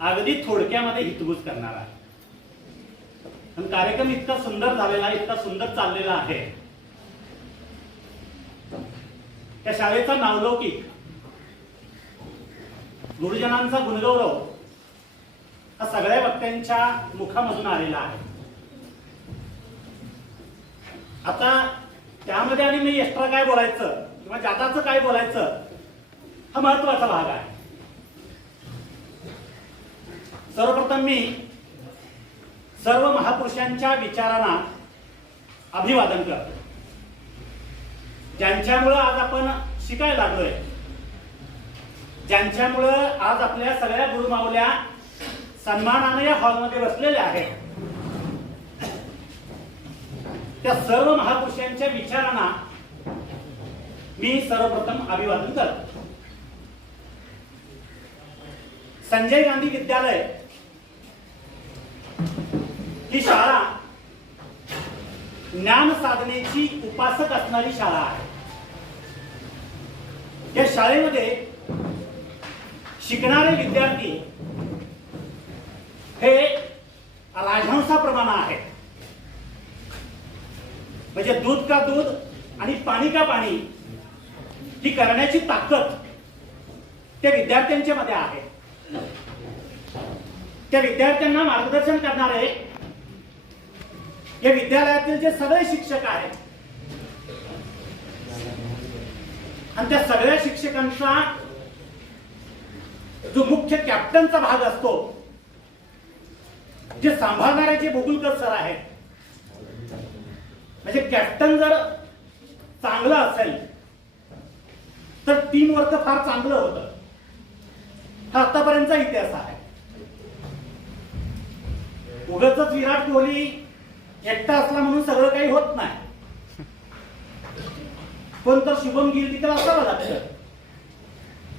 अगदी थोडक्यामध्ये हितगुज करणार आहे. आणि कार्यक्रम इतका सुंदर झालेला आहे, इतका सुंदर चाललेला आहे. त्या शाळेचा नावलौकिक, गुरुजनांचा गुणगौरव हा सगळ्या वक्त्यांच्या मुखामधून आलेला आहे. आता त्यामध्ये आणि मी एक्स्ट्रा काय बोलायचं किंवा जाताचं काय बोलायचं हा महत्वाचा भाग आहे. सर्वप्रथम मी सर्व महापुरुषांच्या विचारांना अभिवादन करतो, ज्यांच्यामुळे आज आपण शिकायला लागलोय, ज्यांच्यामुळे आज आपल्या सगळ्या गुरुमावल्या सन्मानाने या हॉलमध्ये बसलेल्या आहेत. त्या सर्व महापुरुषांच्या विचारांना मी सर्वप्रथम अभिवादन करतो. संजय गांधी विद्यालय ही शाळा ज्ञान साधनेची उपासक असणारी शाळा आहे. या शाळेमध्ये शिकणारे विद्यार्थी हे राजहंसाप्रमाणे आहेत. म्हणजे दूध का दूध आणि पाणी का पाणी ही करण्याची ताकद त्या विद्यार्थ्यांच्या मध्ये आहे. त्या विद्यार्थ्यांना मार्गदर्शन करणारे या विद्यालयातील जे सगळे शिक्षक आहेत आणि त्या सगळ्या शिक्षकांचा जो मुख्य कॅप्टनचा भाग असतो, जे सांभाळणारे जे बोगुलकर सर आहेत, म्हणजे कॅप्टन जर चांगला असेल तर टीम वर्क फार चांगलं होतं. हा आतापर्यंतचा इतिहास आहे. उगाचच विराट कोहली एकटा असला म्हणून सगळं काही होत नाही. पण तर शुभम गिल तिकडे असावं लागतं.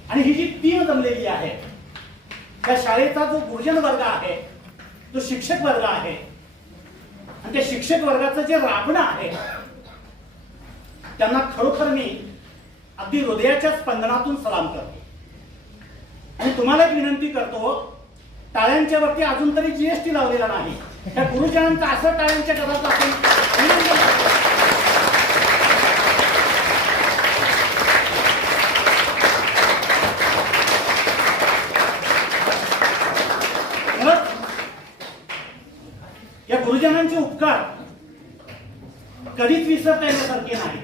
आणि ही जी टीम जमलेली आहे, त्या शाळेचा जो गुरुजन वर्ग आहे, जो शिक्षक वर्ग आहे, आणि त्या शिक्षक वर्गाचं जे राबणं आहे, त्यांना खरोखर मी अगदी हृदयाच्या स्पंदनातून सलाम करतो. आणि तुम्हाला एक विनंती करतो, टाळ्यांच्या वरती अजून तरी जीएसटी लावलेला नाही. त्या गुरुजनांचा असं टाळ्यांच्या गदात आपण या गुरुजनांचे उपकार कधीच विसरता येण्यासारखे नाही.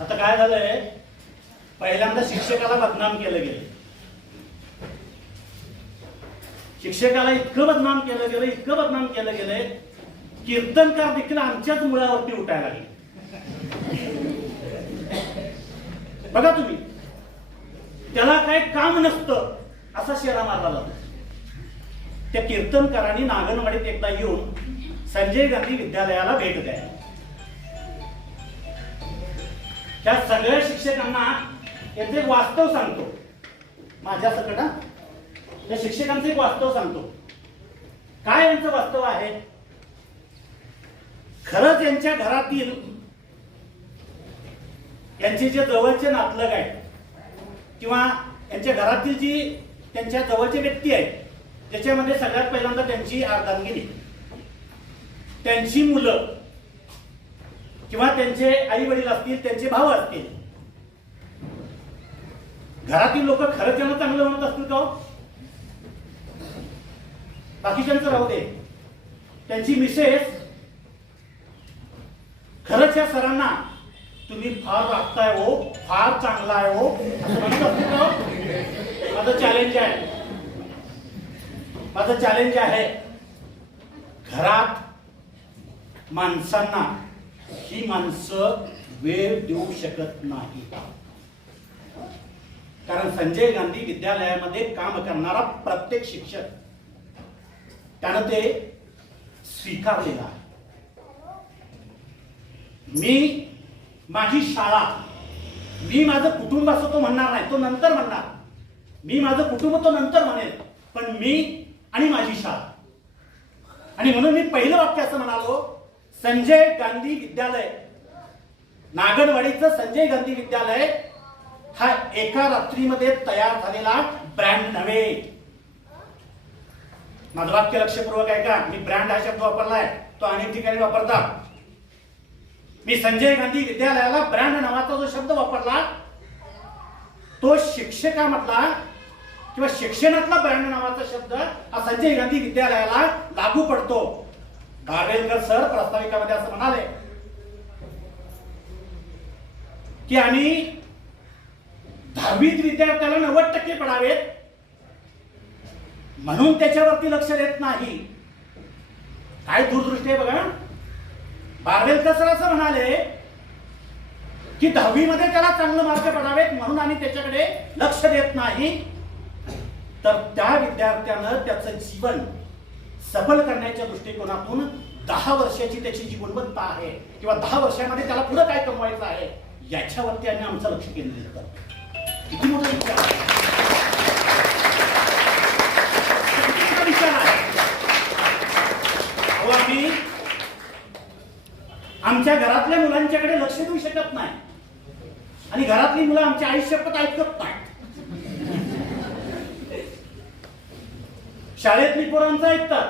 आता काय झालंय, पहिल्यांदा शिक्षकाला बदनाम केलं गेलं. शिक्षकाला इतकं बदनाम केलं गेलं, इतकं बदनाम केलं गेलंय, कीर्तनकार देखील आमच्याच मुळावरती उठायला लागले. बघा तुम्ही, त्याला काय काम नसतं असा शेरा मारला जातो. त्या कीर्तनकारांनी नागनवाडीत एकदा येऊन संजय गांधी विद्यालयाला भेट द्या. त्या सगळ्या शिक्षकांना याचं एक वास्तव सांगतो. माझ्या सकट या शिक्षकांचं एक वास्तव सांगतो. काय यांचं वास्तव आहे? खरंच यांच्या घरातील यांचे जे जवळचे नातलग आहेत किंवा यांच्या घरातील जी त्यांच्या जवळचे व्यक्ती आहेत, त्याच्यामध्ये सगळ्यात पहिल्यांदा त्यांची अर्धांगिनी, त्यांची मुलं किंवा त्यांचे आई वडील असतील, त्यांचे भाऊ असतील, घरातील लोक खरंच त्यांना चांगलं म्हणत असतील का? बाकीच्यांचं राहू दे, त्यांची मिसेस खरंच या सरांना तुम्ही फार राखताय हो, फार चांगला आहे हो असं म्हणत असतील का? माझं चॅलेंज आहे, माझं चॅलेंज आहे, घरात माणसांना ही माणसं वेळ देऊ शकत नाही. कारण संजय गांधी विद्यालयामध्ये काम करणारा प्रत्येक शिक्षक त्यानं ते स्वीकारलेलं आहे. मी माझी शाळा, मी माझं कुटुंब असं तो म्हणणार नाही, तो नंतर म्हणणार. मी माझं कुटुंब तो नंतर म्हणेल, पण मी आणि माझी शाळा. आणि म्हणून मी पहिलं वाक्य असं म्हणालो, संजय गांधी विद्यालय, नागनवाडीचं संजय गांधी विद्यालय हा एका रात्रीमध्ये तयार झालेला ब्रँड नव्हे. माझं वाक्य लक्षपूर्वक आहे का? मी ब्रँड हा शब्द वापरलाय, तो अनेक ठिकाणी वापरतात. मी संजय गांधी विद्यालयाला ब्रँड नावाचा जो शब्द वापरला तो शिक्षकामधला किंवा शिक्षणातला ब्रँड नावाचा शब्द हा संजय गांधी विद्यालयाला लागू पडतो. बारवेलकर सर प्रास्ताविकामध्ये असं म्हणाले की आम्ही 10वीत विद्यार्थ्याला 90% पडावेत म्हणून त्याच्यावरती लक्ष देत नाही. काय दूरदृष्टी आहे बघा. बारवेलकर सर असं म्हणाले की 10वी मध्ये त्याला चांगले मार्क पडावेत म्हणून आम्ही त्याच्याकडे लक्ष देत नाही. तर त्या विद्यार्थ्यानं त्याचं जीवन सफल करण्याच्या दृष्टिकोनातून 10 वर्षाची त्याची जी गुणवत्ता आहे किंवा 10 वर्षामध्ये त्याला पुढे काय कमवायचं आहे याच्यावरती आम्ही आमचं लक्ष केंद्रित करतो. किती मोठा विचार आहे. किती मोठा विचार आहे. आम्ही आमच्या घरातल्या मुलांच्याकडे लक्ष देऊ शकत नाही आणि घरातली मुलं आमच्या आयुष्यात ऐकत नाही. शाळेतली पोरं आमचं ऐकतात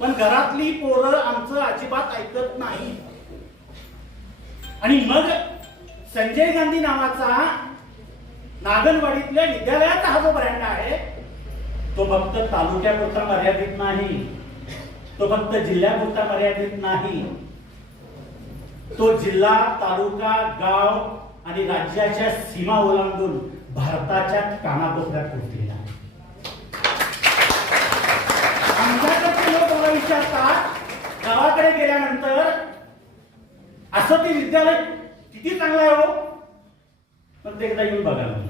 पण घरातली पोरं आमचं अजिबात ऐकत नाही. आणि मग संजय गांधी नावाचा नागनवाडीतल्या विद्यालयाचा हा जो ब्रँड आहे तो फक्त तालुक्यापुरता मर्यादित नाही, तो फक्त जिल्ह्यापुरता मर्यादित नाही, तो जिल्हा, तालुका, गाव आणि राज्याच्या सीमा ओलांडून भारताच्या कानाकोपऱ्यात पोहोचलेला आहे. आमच्याकडचे लोक मला विचारतात गावाकडे गेल्यानंतर असं ते विद्यालय किती चांगलं आहे हो, पण ते एकदा येऊन बघायला.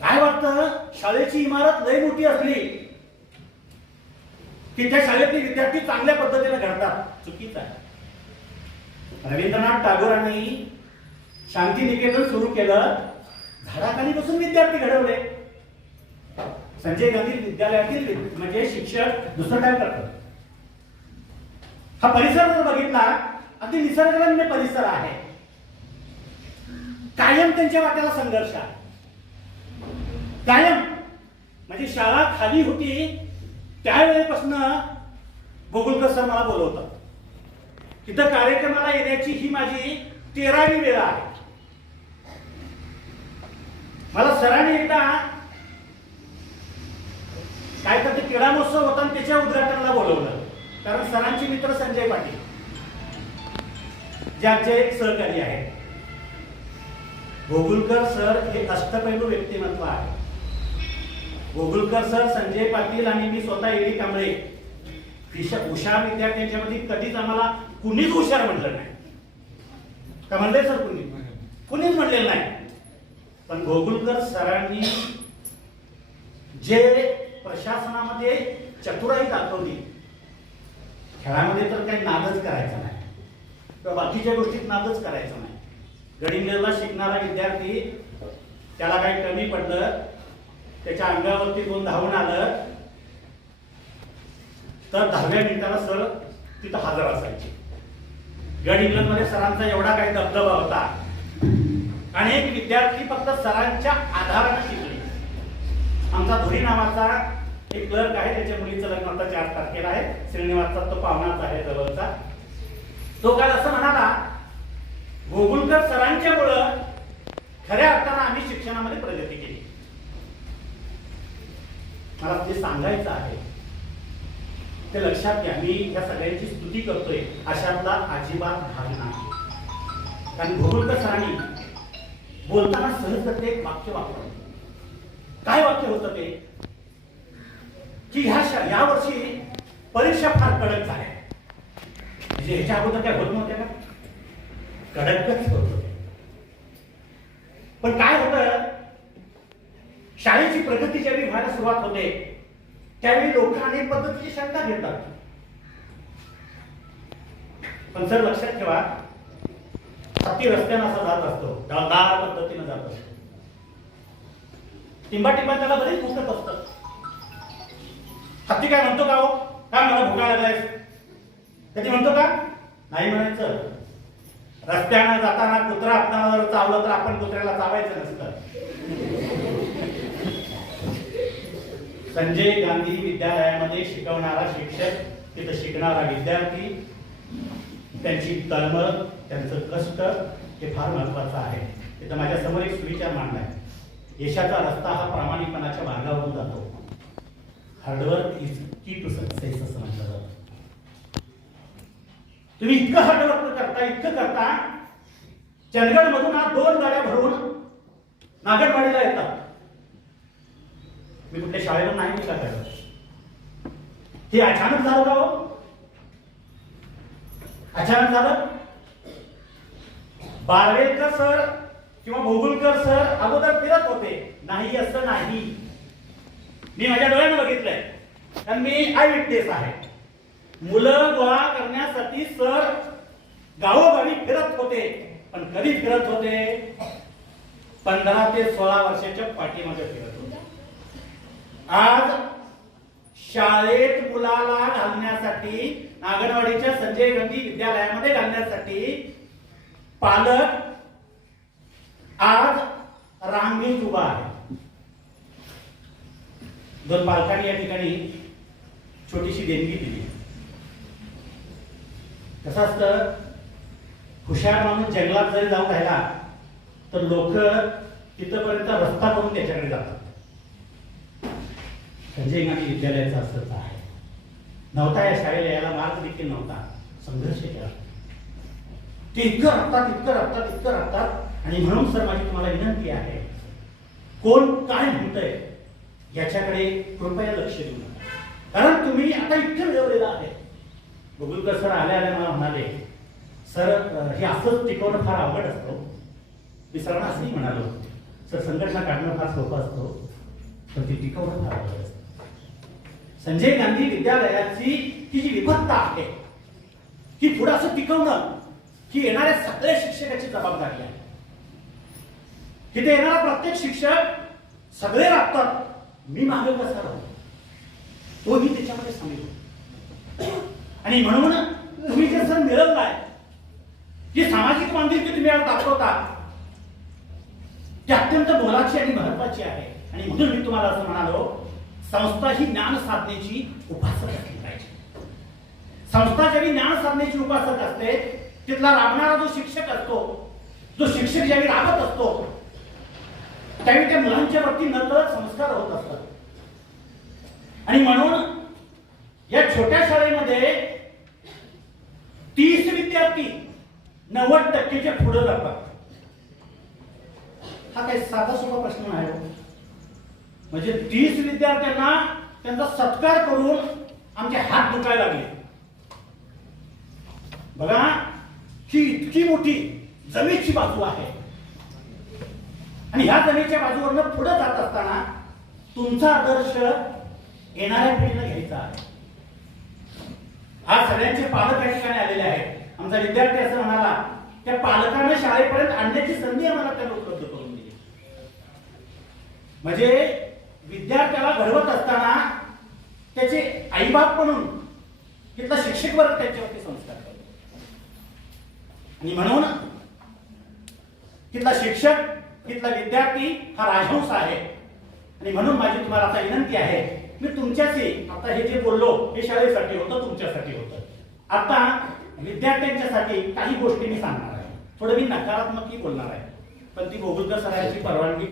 काय वाटतं शाळेची इमारत लय मोठी असली की त्या शाळेतले विद्यार्थी चांगल्या पद्धतीने घडतात. चुकीचं आहे. रवींद्रनाथ टागोरांनी शांतिनिकेतन सुरू केलं, झाडाखाली बसून विद्यार्थी घडवले. संजय गांधी विद्यालयातील म्हणजे शिक्षक दुसरं काय करतात. हा परिसर जर बघितला अगदी निसर्गरम्य परिसर आहे. कायम त्यांच्या वाट्याला संघर्ष आहे. कायम म्हणजे शाळा खाली होती त्यावेळेपासून गोकुळकर सर मला बोलवतात. तिथं कार्यक्रमाला येण्याची ही माझी 13वी वेळ आहे. मला सरांनी एकदा काय तर क्रीडा महोत्सव होता आणि त्याच्या उद्घाटनाला बोलवलं. कारण सरांचे मित्र संजय पाटील ज्यांचे एक सहकारी आहेत. गोकुळकर सर हे अष्टपैलू व्यक्तिमत्व आहे. गोकुळकर सर, संजय पाटील आणि मी स्वतः एडी कांबळे हुशार विद्यार्थ्यांच्या मध्ये कधीच आम्हाला कुणीच हुशार म्हटलं नाही. का म्हणले सर? कुणीच म्हणलेलं नाही. पण गोकुळकर सरांनी जे प्रशासनामध्ये चतुराई दाखवली, खेळामध्ये तर काही नादच करायचा नाही किंवा बाकीच्या गोष्टीत नादच करायचा नाही. गडिंग्लजला शिकणारा विद्यार्थी त्याला काही कमी पडलं, त्याच्या अंगावरती कोण धावून आलं तर 10व्या मिनिटाला सर तिथं हजर असायचे. गड इंग्लंडमध्ये सरांचा एवढा काही दबदबा होता. अनेक विद्यार्थी फक्त सरांच्या आधाराने शिकले. आमचा धुरी नावाचा एक क्लर्क आहे, त्याच्या मुलीचं लग्न आता 4 तारखेला आहे. श्रीनिवासचा तो पाहुणाच आहे जवळचा. तो काल असं म्हणाला, गोकुळकर सरांच्यामुळं खऱ्या अर्थानं आम्ही शिक्षणामध्ये प्रगती केली. मला ते सांगायचं आहे ते लक्षात घ्या. मी या सगळ्यांची स्तुती करतोय अशातला अजिबात भाग नाही. कारण गोकुळकर सरांनी बोलताना सहजगत एक वाक्य वापरलं. काय वाक्य होतं ते की ह्या वर्षी परीक्षा फार कडक झाल्या. म्हणजे ह्याच्या अगोदर काय होत नव्हत्या का? कडकच होत होते. पण काय होतं, शाळेची प्रगती ज्यावेळी व्हायला सुरुवात होते त्यावेळी लोक अनेक पद्धतीची शंका घेतात. पण सर लक्षात ठेवा, हत्ती रस्त्यानं असा जात असतो, ढळदार पद्धतीने जात असतो. टिंबा त्याला बरेच फुकत असतात. हत्ती काय म्हणतो का? हो काय मला भुका लागलाय? कधी म्हणतो का? नाही म्हणायचं. रस्त्यानं जाताना कुत्रा आपल्याला जर चावलं तर आपण कुत्र्याला चावायचं नसतं. संजय गांधी विद्यालयामध्ये शिकवणारा शिक्षक, तिथं शिकणारा विद्यार्थी, त्यांची तळमळ, त्यांचं कष्ट हे फार महत्वाचं आहे. तिथं माझ्या समोर एक सुविचार मांडलाय, यशाचा रस्ता हा प्रामाणिकपणाच्या मार्गावरून जातो. हार्डवर्क इज की टू सक्सेस असं म्हटलं जातं. तुम्ही इतकं हार्डवर्क करता, इतकं करता, चंदगड मधून आज 2 गाड्या भरून नागरवाडीला येतात. मी कुठल्या शाळेवर नाही टीका करत. हे अचानक झालं का हो? अचानक झालं? बारवेलकर सर किंवा भोगुलकर सर अगोदर फिरत होते, नाही असं नाही. मी माझ्या डोळ्याने बघितलंय, कारण मी आय विटनेस आहे. मुलं गोळा करण्यासाठी सर गावोगावी फिरत होते, पण कधी फिरत होते? 15 ते 16 वर्षाच्या पाठीमागे फिरत होते. आज शाळेत मुलाला घालण्यासाठी, नागरवाडीच्या संजय गांधी विद्यालयामध्ये घालण्यासाठी पालक आज रांगेत उभा आहे. 2 पालकांनी या ठिकाणी छोटीशी देणगी दिली. कसं असतं, हुशार माणूस जंगलात जरी जाऊन राहिला तर लोक तिथपर्यंत रस्ता करून त्याच्याकडे जातात. संजय गांधी विद्यालयाचं असंच आहे. नव्हता या शाळेला यायला मार्ग देखील नव्हता, संघर्ष केला. ते इतकं राखतात, इतकं राखतात, इतकं राखतात. आणि म्हणून सर माझी तुम्हाला विनंती आहे, कोण काय म्हणतंय याच्याकडे कृपया लक्ष देऊ नका. कारण तुम्ही आता इतकं मिळवलेलं आहे. भोगुलकर सर आल्या मला म्हणाले, सर हे असंच टिकवणं फार अवघड असतं. मी सरांना असंही म्हणालो, सर संघटना काढणं फार सोपं असतो, पण ती टिकवणं फार अवघड असतं. संजय गांधी विद्यालयाची ही जी विभक्ता आहे, ही पुढे असं टिकवणं ही येणाऱ्या सगळ्या शिक्षकाची जबाबदारी आहे. तिथे येणारा प्रत्येक शिक्षक सगळे राबतात, मी मागे कसा राहू, तोही त्याच्यामध्ये सामील. आणि म्हणून तुम्ही जे सर मिळवलाय, जी सामाजिक बांधिलकी तुम्ही आज दाखवता, ती अत्यंत मोलाची आणि महत्वाची आहे. आणि म्हणून मी तुम्हाला असं म्हणालो, संस्था ही ज्ञान साधनेची उपासक असली पाहिजे. संस्था ज्यावेळी ज्ञान साधनेची उपासक असते, तिथला राबणारा जो शिक्षक असतो, जो शिक्षक ज्यावेळी राबत असतो, त्यावेळी त्या मुलांच्या वरती नकळत संस्कार होत असतात. आणि म्हणून या छोट्या शाळेमध्ये 30 विद्यार्थी 90% पुढे जातात. हा काही साधा सोपा प्रश्न नाही. म्हणजे 30 विद्यार्थ्यांना त्यांचा सत्कार करून आमचे हात दुखायला लागले. बघा, ही इतकी मोठी जमेची बाजू आहे. आणि ह्या जमेच्या बाजूवरनं पुढे जात असताना तुमचा आदर्श येणाऱ्या पिढीला घ्यायचा आहे. आज सगळ्यांचे पालक या ठिकाणी आलेले आहेत. आमचा विद्यार्थी असं म्हणाला, त्या पालकांना शाळेपर्यंत आणण्याची संधी आम्हाला त्यांना उपलब्ध करून दिली. म्हणजे विद्यार्थ्याला घडवत असताना त्याचे आईबाप म्हणून तिथला शिक्षक वर्ग त्याच्यावरती संस्कार करतो. आणि म्हणून तिथला शिक्षक, तिथला विद्यार्थी हा राजहंस आहे. आणि म्हणून माझी तुम्हाला आता विनंती आहे, मी तुमच्याशी आता हे जे बोललो हे शाळेसाठी होतं, तुमच्यासाठी होतं. आता विद्यार्थ्यांच्यासाठी काही गोष्टी मी सांगणार आहे. थोडं मी नकारात्मक बोलणार आहे, पण ती भोगुलकर सरांची परवानगी